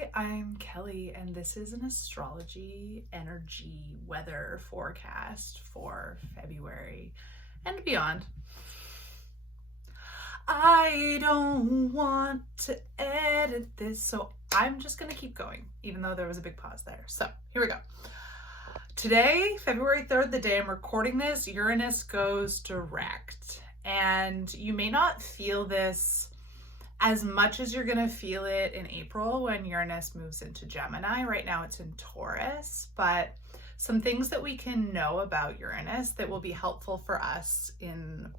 Hi, I'm Kelly, and this is an astrology energy weather forecast for February and beyond. I don't want to edit this, so I'm just gonna keep going, even though there was a big pause there. So here we go. Today, February 3rd, the day I'm recording this, Uranus goes direct. And you may not feel this as much as you're going to feel it in April when Uranus moves into Gemini. Right now it's in Taurus, but some things that we can know about Uranus that will be helpful for us in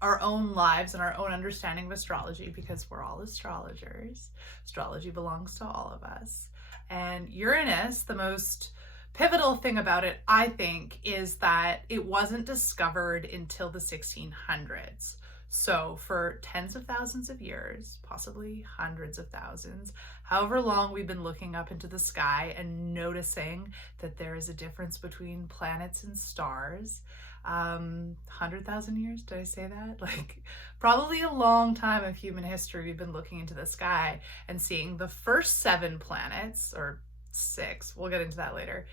our own lives and our own understanding of astrology, because we're all astrologers. Astrology belongs to all of us. And Uranus, the most pivotal thing about it, I think, is that it wasn't discovered until the 1600s. So for tens of thousands of years, possibly hundreds of thousands, however long we've been looking up into the sky and noticing that there is a difference between planets and stars. 100,000 years, did I say that? Like, probably a long time of human history, we've been looking into the sky and seeing the first 7 planets, or 6, we'll get into that later,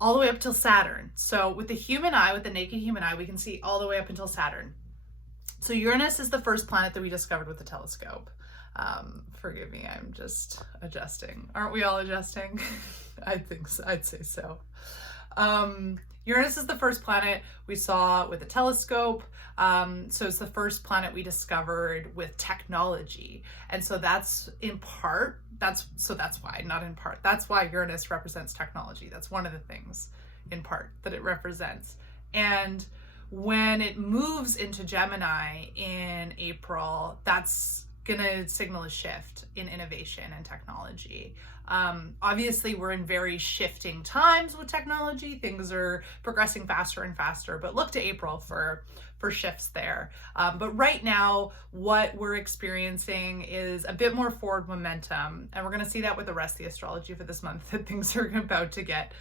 all the way up till Saturn. So with the human eye, with the naked human eye, we can see all the way up until Saturn. So Uranus is the first planet that we discovered with the telescope. Forgive me, I'm just adjusting. Aren't we all adjusting? I think so. I'd say so. Uranus is the first planet we saw with a telescope. So it's the first planet we discovered with technology. And so that's in part, that's why, not in part, that's why Uranus represents technology. That's one of the things in part that it represents. And when it moves into Gemini in April, that's gonna signal a shift in innovation and technology. Obviously, we're in very shifting times with technology. Things are progressing faster and faster, but look to April for shifts there. But right now, what we're experiencing is a bit more forward momentum, and we're gonna see that with the rest of the astrology for this month, that things are about to get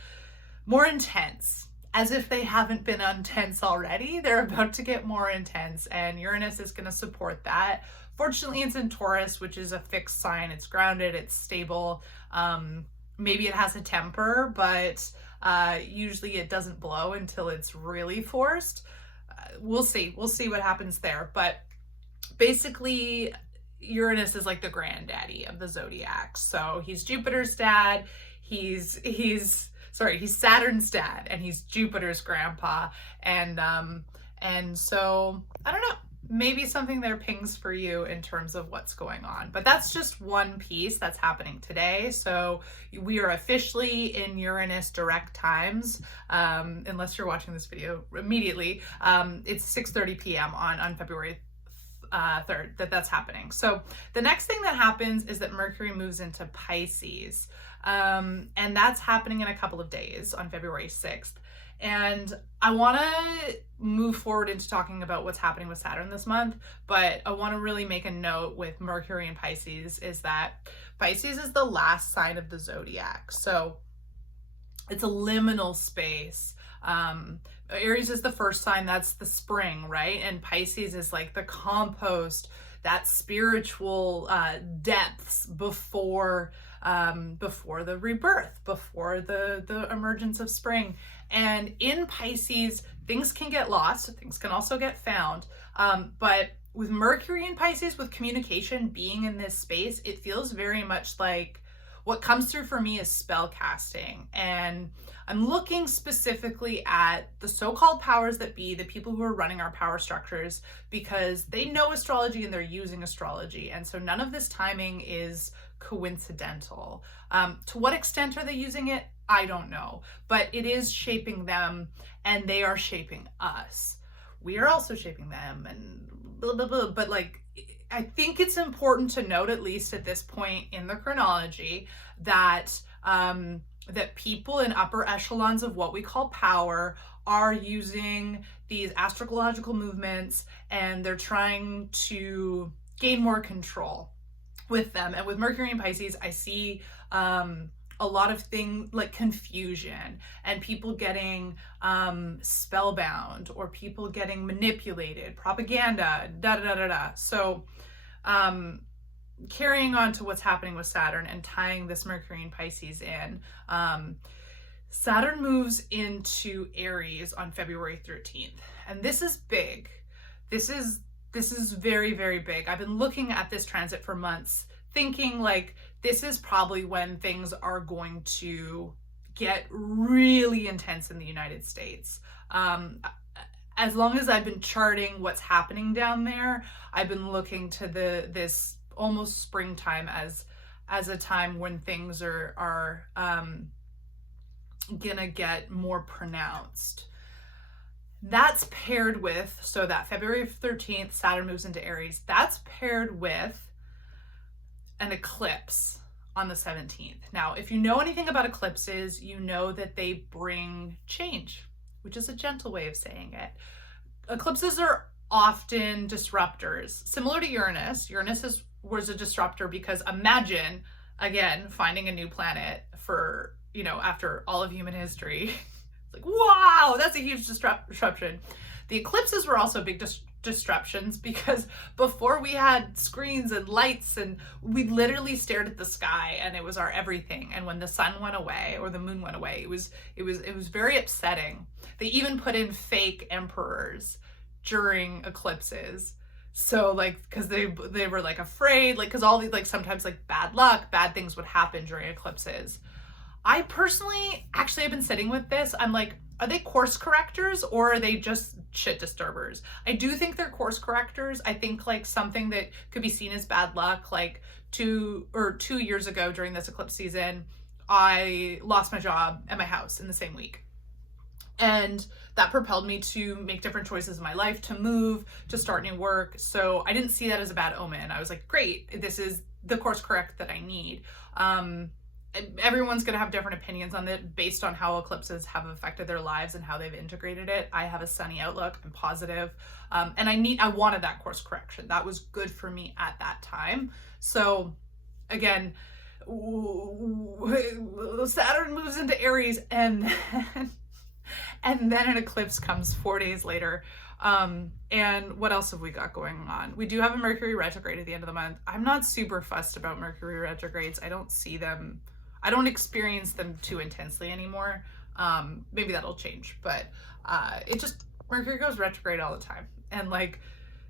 more intense. As if they haven't been intense already, they're about to get more intense, and Uranus is going to support that. Fortunately, it's in Taurus, which is a fixed sign. It's grounded, it's stable. Maybe it has a temper, but usually it doesn't blow until it's really forced. We'll see what happens there. But basically, Uranus is like the granddaddy of the zodiac. So he's Jupiter's dad. He's Saturn's dad, and he's Jupiter's grandpa. And so I don't know, maybe something there pings for you in terms of what's going on. But that's just one piece that's happening today. So we are officially in Uranus direct times, unless you're watching this video immediately. It's 6:30 p.m. on February 3rd that's happening. So the next thing that happens is that Mercury moves into Pisces. And that's happening in a couple of days on February 6th. And I want to move forward into talking about what's happening with Saturn this month, but I want to really make a note with Mercury and Pisces is that Pisces is the last sign of the zodiac. So it's a liminal space. Aries is the first sign, that's the spring, right? And Pisces is like the compost, that spiritual depths before the rebirth, before the emergence of spring. And in Pisces, things can get lost, things can also get found. But with Mercury in Pisces, with communication being in this space, it feels very much like what comes through for me is spell casting. And I'm looking specifically at the so-called powers that be, the people who are running our power structures, because they know astrology and they're using astrology. And so none of this timing is coincidental. To what extent are they using it? I don't know, but it is shaping them, and they are shaping us. We are also shaping them, and blah, blah, blah. But like, I think it's important to note, at least at this point in the chronology, that that people in upper echelons of what we call power are using these astrological movements, and they're trying to gain more control with them. And with Mercury and Pisces, I see a lot of things like confusion and people getting spellbound, or people getting manipulated, propaganda, da da da da da. So carrying on to what's happening with Saturn and tying this Mercury and Pisces in, Saturn moves into Aries on February 13th. And this is big. This is very, very big. I've been looking at this transit for months, thinking like this is probably when things are going to get really intense in the United States. As long as I've been charting what's happening down there, I've been looking to this almost springtime as a time when things are gonna get more pronounced. That's paired with, so that February 13th, Saturn moves into Aries. That's paired with an eclipse on the 17th. Now, if you know anything about eclipses, you know that they bring change, which is a gentle way of saying it. Eclipses are often disruptors, similar to Uranus. Uranus was a disruptor because imagine, again, finding a new planet for, after all of human history. Like, wow, that's a huge disruption. The eclipses were also big disruptions because before we had screens and lights, and we literally stared at the sky and it was our everything. And when the sun went away or the moon went away, it was very upsetting. They even put in fake emperors during eclipses. So like, cause they were like afraid, like, cause all these, like, sometimes like bad luck, bad things would happen during eclipses. I personally, actually, I've been sitting with this. I'm like, are they course correctors or are they just shit disturbers? I do think they're course correctors. I think like something that could be seen as bad luck, like 2 years ago during this eclipse season, I lost my job and my house in the same week. And that propelled me to make different choices in my life, to move, to start new work. So I didn't see that as a bad omen. I was like, great, this is the course correct that I need. Everyone's going to have different opinions on it based on how eclipses have affected their lives and how they've integrated it. I have a sunny outlook. I'm positive. And I wanted that course correction. That was good for me at that time. So again, Saturn moves into Aries and then an eclipse comes 4 days later. And what else have we got going on? We do have a Mercury retrograde at the end of the month. I'm not super fussed about Mercury retrogrades. I don't see them, I don't experience them too intensely anymore. Maybe that'll change, but Mercury goes retrograde all the time. And like,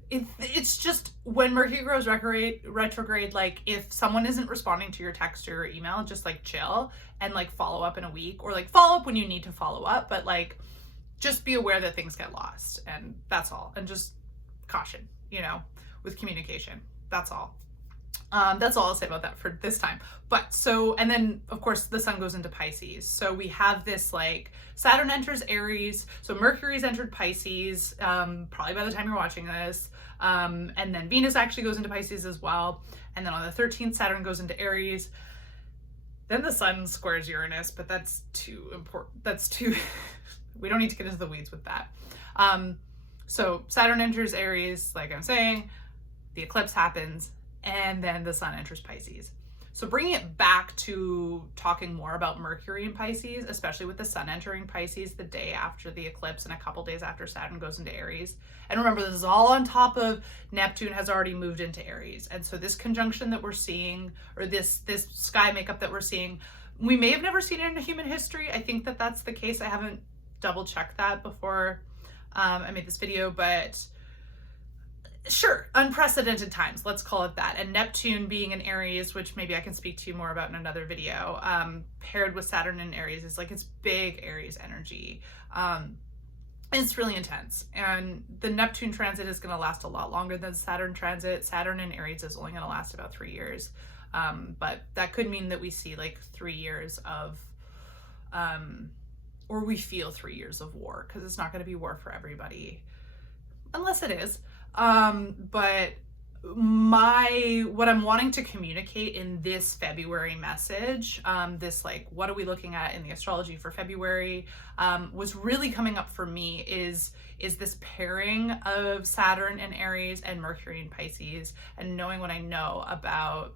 it's just when Mercury goes retrograde, like if someone isn't responding to your text or your email, just like chill and like follow up in a week, or like follow up when you need to follow up, but like just be aware that things get lost, and that's all. And just caution, with communication. That's all. That's all I'll say about that for this time. But so, and then of course the sun goes into Pisces. So we have this like Saturn enters Aries. So Mercury's entered Pisces, probably by the time you're watching this. And then Venus actually goes into Pisces as well. And then on the 13th, Saturn goes into Aries. Then the sun squares Uranus, but that's too important. That's too, we don't need to get into the weeds with that. So Saturn enters Aries, like I'm saying, the eclipse happens, and then the sun enters Pisces. So bringing it back to talking more about Mercury in Pisces, especially with the sun entering Pisces the day after the eclipse and a couple days after Saturn goes into Aries. And remember, this is all on top of Neptune has already moved into Aries. And so this conjunction that we're seeing, or this sky makeup that we're seeing, we may have never seen it in human history. I think that that's the case. I haven't double checked that before I made this video, but sure, unprecedented times, let's call it that. And Neptune being in Aries, which maybe I can speak to you more about in another video, paired with Saturn in Aries, is like, it's big Aries energy. It's really intense. And the Neptune transit is going to last a lot longer than Saturn transit. Saturn in Aries is only going to last about 3 years. But that could mean that we see like 3 years of, or we feel 3 years of war, because it's not going to be war for everybody, unless it is. But what I'm wanting to communicate in this February message, this like, what are we looking at in the astrology for February, what's really coming up for me is this pairing of Saturn and Aries and Mercury and Pisces, and knowing what I know about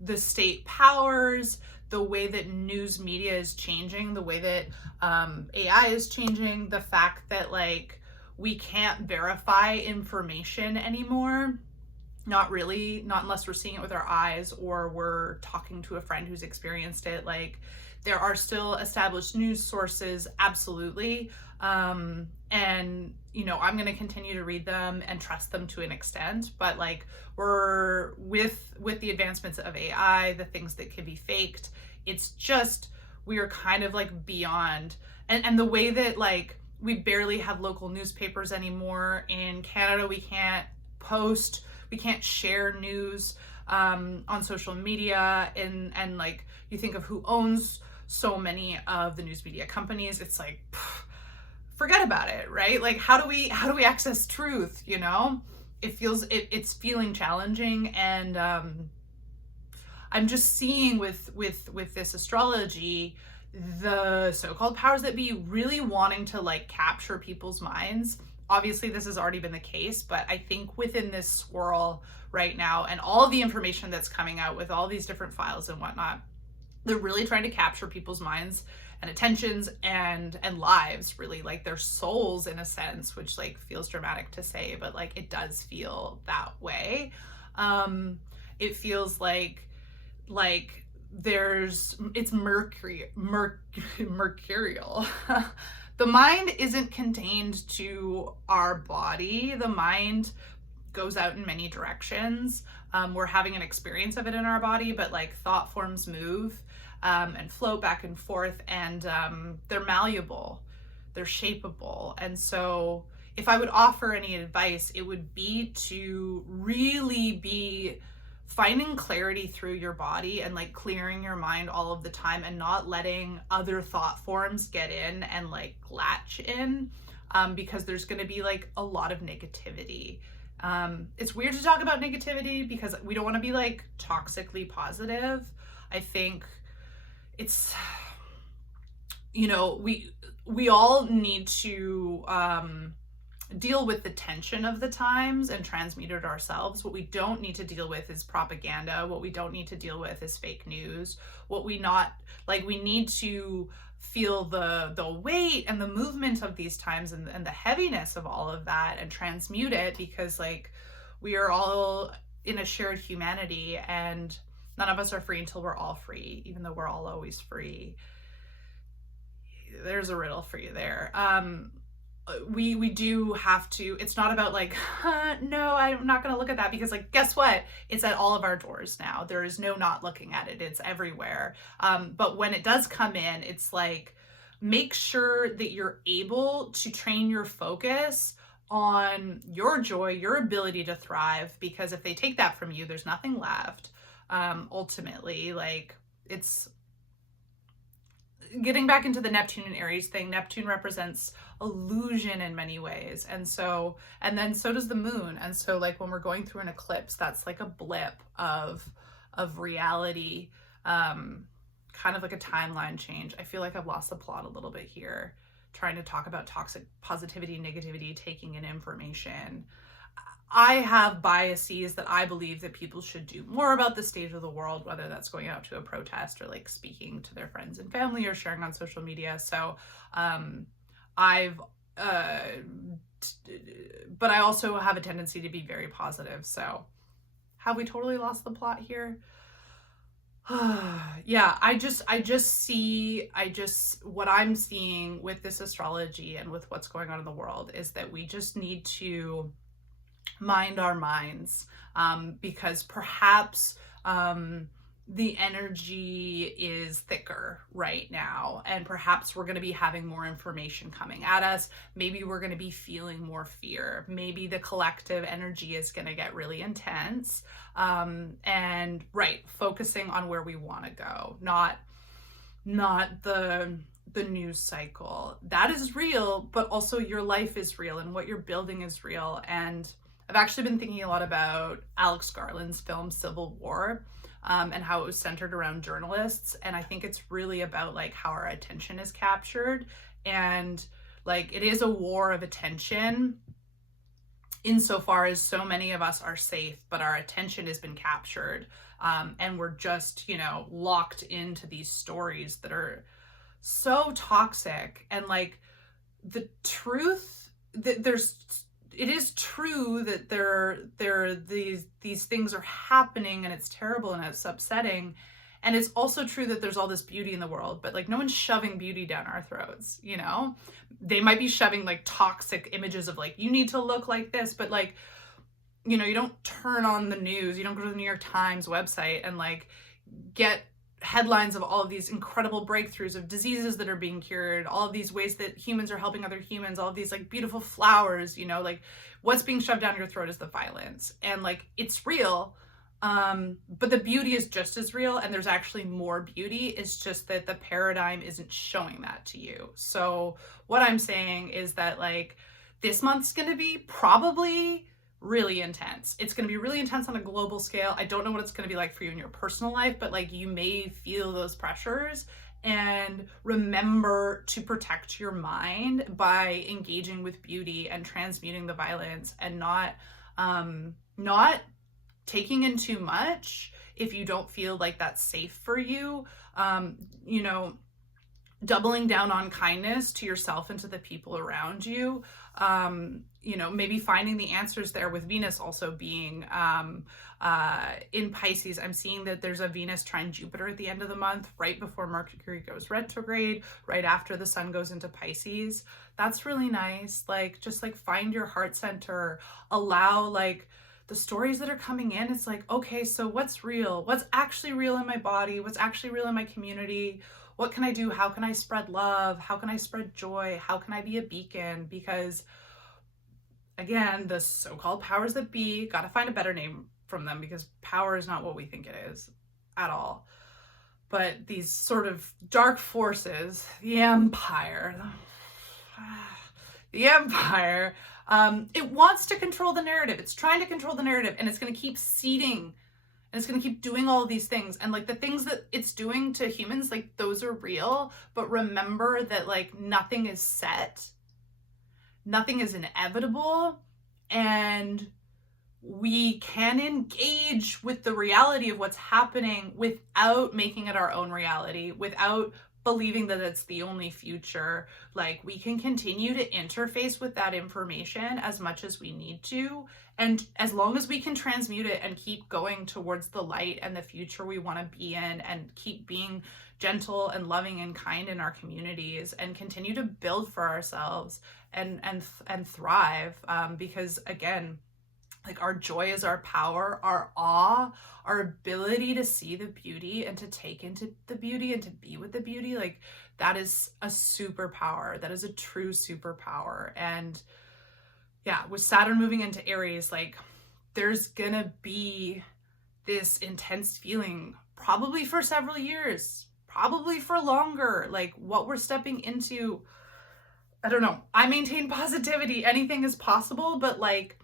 the state powers, the way that news media is changing, the way that AI is changing, the fact that like we can't verify information anymore. Not really, not unless we're seeing it with our eyes or we're talking to a friend who's experienced it. Like, there are still established news sources, absolutely. And I'm going to continue to read them and trust them to an extent, but like, we're with the advancements of AI, the things that can be faked, it's just, we are kind of like beyond, and the way that like we barely have local newspapers anymore in Canada. We can't share news on social media, and like, you think of who owns so many of the news media companies, it's like, forget about it, right? Like, how do we access truth? It's feeling challenging, and I'm just seeing with this astrology, the so-called powers that be really wanting to like capture people's minds. Obviously, this has already been the case, but I think within this swirl right now and all of the information that's coming out with all these different files and whatnot, they're really trying to capture people's minds and attentions and lives, really, like their souls in a sense, which like feels dramatic to say, but like it does feel that way. It feels like it's mercurial. The mind isn't contained to our body. The mind goes out in many directions. We're having an experience of it in our body, but like, thought forms move and float back and forth, and they're malleable, they're shapeable. And so if I would offer any advice, it would be to really be finding clarity through your body and like clearing your mind all of the time, and not letting other thought forms get in and like latch in, because there's going to be like a lot of negativity. It's weird to talk about negativity because we don't want to be like toxically positive. I think it's, we all need to deal with the tension of the times and transmute it ourselves. What we don't need to deal with is propaganda. What we don't need to deal with is fake news. We need to feel the weight and the movement of these times, and the heaviness of all of that, and transmute it, because like, we are all in a shared humanity, and none of us are free until we're all free, even though we're all always free. There's a riddle for you there. We do have to, it's not about like, no, I'm not going to look at that, because like, guess what? It's at all of our doors now. There is no not looking at it. It's everywhere. But when it does come in, it's like, make sure that you're able to train your focus on your joy, your ability to thrive, because if they take that from you, there's nothing left. Ultimately, like, it's getting back into the Neptune and Aries thing. Neptune represents illusion in many ways, and then so does the moon. And so like, when we're going through an eclipse, that's like a blip of reality, kind of like a timeline change. I feel like I've lost the plot a little bit here, trying to talk about toxic positivity, negativity, taking in information. I have biases that I believe that people should do more about the state of the world, whether that's going out to a protest or like speaking to their friends and family or sharing on social media. So but I also have a tendency to be very positive. So have we totally lost the plot here? Yeah, what I'm seeing with this astrology and with what's going on in the world is that we just need to mind our minds, because perhaps the energy is thicker right now, and perhaps we're going to be having more information coming at us. Maybe we're going to be feeling more fear. Maybe the collective energy is going to get really intense, and focusing on where we want to go, not the news cycle. That is real, but also your life is real, and what you're building is real. And I've actually been thinking a lot about Alex Garland's film Civil War, and how it was centered around journalists. And I think it's really about like how our attention is captured, and like, it is a war of attention insofar as so many of us are safe, but our attention has been captured, and we're just, locked into these stories that are so toxic. And like, the truth that it is true that these things are happening and it's terrible and it's upsetting. And it's also true that there's all this beauty in the world, but like no one's shoving beauty down our throats, you know? They might be shoving like toxic images of like, you need to look like this, but like, you know, you don't turn on the news, you don't go to the New York Times website and like get headlines of all of these incredible breakthroughs of diseases that are being cured, all of these ways that humans are helping other humans, all of these like beautiful flowers, you know, like what's being shoved down your throat is the violence. And like, it's real. But the beauty is just as real, and there's actually more beauty. It's just that the paradigm isn't showing that to you. So what I'm saying is that like this month's going to be probably really intense. It's going to be really intense on a global scale. I don't know what it's going to be like for you in your personal life, but like you may feel those pressures. And remember to protect your mind by engaging with beauty and transmuting the violence, and not taking in too much if you don't feel like that's safe for you. You know, doubling down on kindness to yourself and to the people around you. You know, maybe finding the answers there, with Venus also being in Pisces. I'm seeing that there's a Venus trine Jupiter at the end of the month, right before Mercury goes retrograde, right after the sun goes into Pisces. That's really nice. Like, just like find your heart center, allow like the stories that are coming in. It's like, okay, so what's real? What's actually real in my body? What's actually real in my community? What can I do? How can I spread love? How can I spread joy? How can I be a beacon? Because again, the so-called powers that be, gotta find a better name from them, because power is not what we think it is at all. But these sort of dark forces, the Empire, it wants to control the narrative. It's trying to control the narrative, and it's going to keep seeding, and it's going to keep doing all of these things. And like the things that it's doing to humans, like those are real, but remember that like nothing is set, nothing is inevitable, and we can engage with the reality of what's happening without making it our own reality, without believing that it's the only future. Like, we can continue to interface with that information as much as we need to, and as long as we can transmute it and keep going towards the light and the future we want to be in, and keep being gentle and loving and kind in our communities, and continue to build for ourselves and thrive, because again, like, our joy is our power, our awe, our ability to see the beauty and to take into the beauty and to be with the beauty. Like, that is a superpower. That is a true superpower. And yeah, with Saturn moving into Aries, like, there's gonna be this intense feeling, probably for several years, probably for longer. Like, what we're stepping into, I don't know. I maintain positivity. Anything is possible, but like,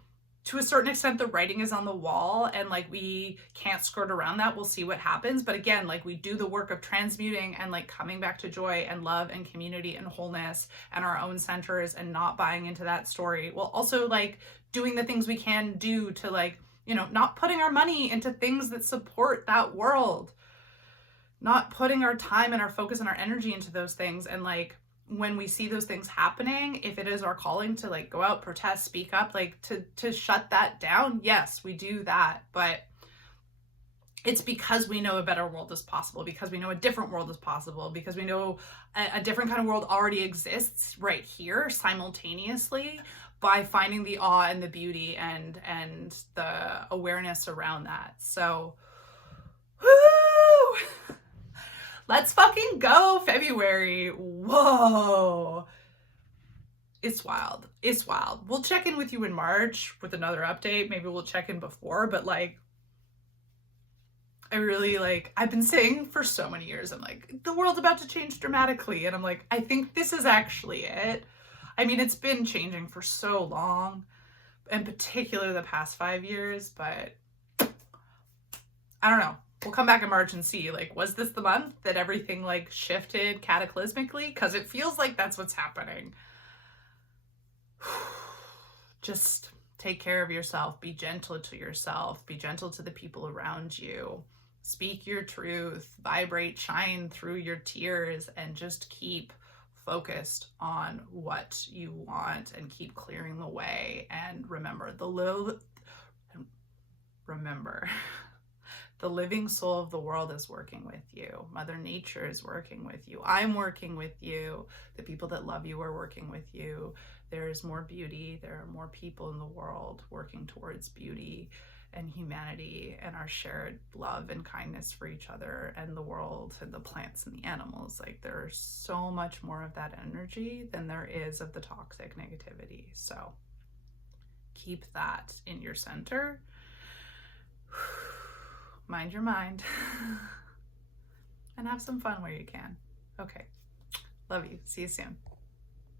to a certain extent, the writing is on the wall, and like, we can't skirt around that. We'll see what happens. But again, like, we do the work of transmuting and like coming back to joy and love and community and wholeness and our own centers, and not buying into that story. We'll also like doing the things we can do to like, you know, not putting our money into things that support that world, not putting our time and our focus and our energy into those things. And like, when we see those things happening, if it is our calling to like go out, protest, speak up, like to shut that down, yes, we do that. But it's because we know a better world is possible, because we know a different world is possible, because we know a different kind of world already exists right here simultaneously, by finding the awe and the beauty and the awareness around that. So, woo! Let's fucking go, February. Whoa. It's wild. It's wild. We'll check in with you in March with another update. Maybe we'll check in before, but like, I really like, I've been saying for so many years, I'm like, the world's about to change dramatically. And I'm like, I think this is actually it. I mean, it's been changing for so long, in particular the past 5 years, but I don't know. We'll come back in March and see, like, was this the month that everything like shifted cataclysmically? Because it feels like that's what's happening. Just take care of yourself. Be gentle to yourself. Be gentle to the people around you. Speak your truth. Vibrate, shine through your tears, and just keep focused on what you want and keep clearing the way. And remember, the living soul of the world is working with you. Mother Nature is working with you. I'm working with you. The people that love you are working with you. There is more beauty. There are more people in the world working towards beauty and humanity and our shared love and kindness for each other and the world and the plants and the animals. Like, there's so much more of that energy than there is of the toxic negativity. So keep that in your center. Mind your mind and have some fun where you can. Okay. Love you. See you soon.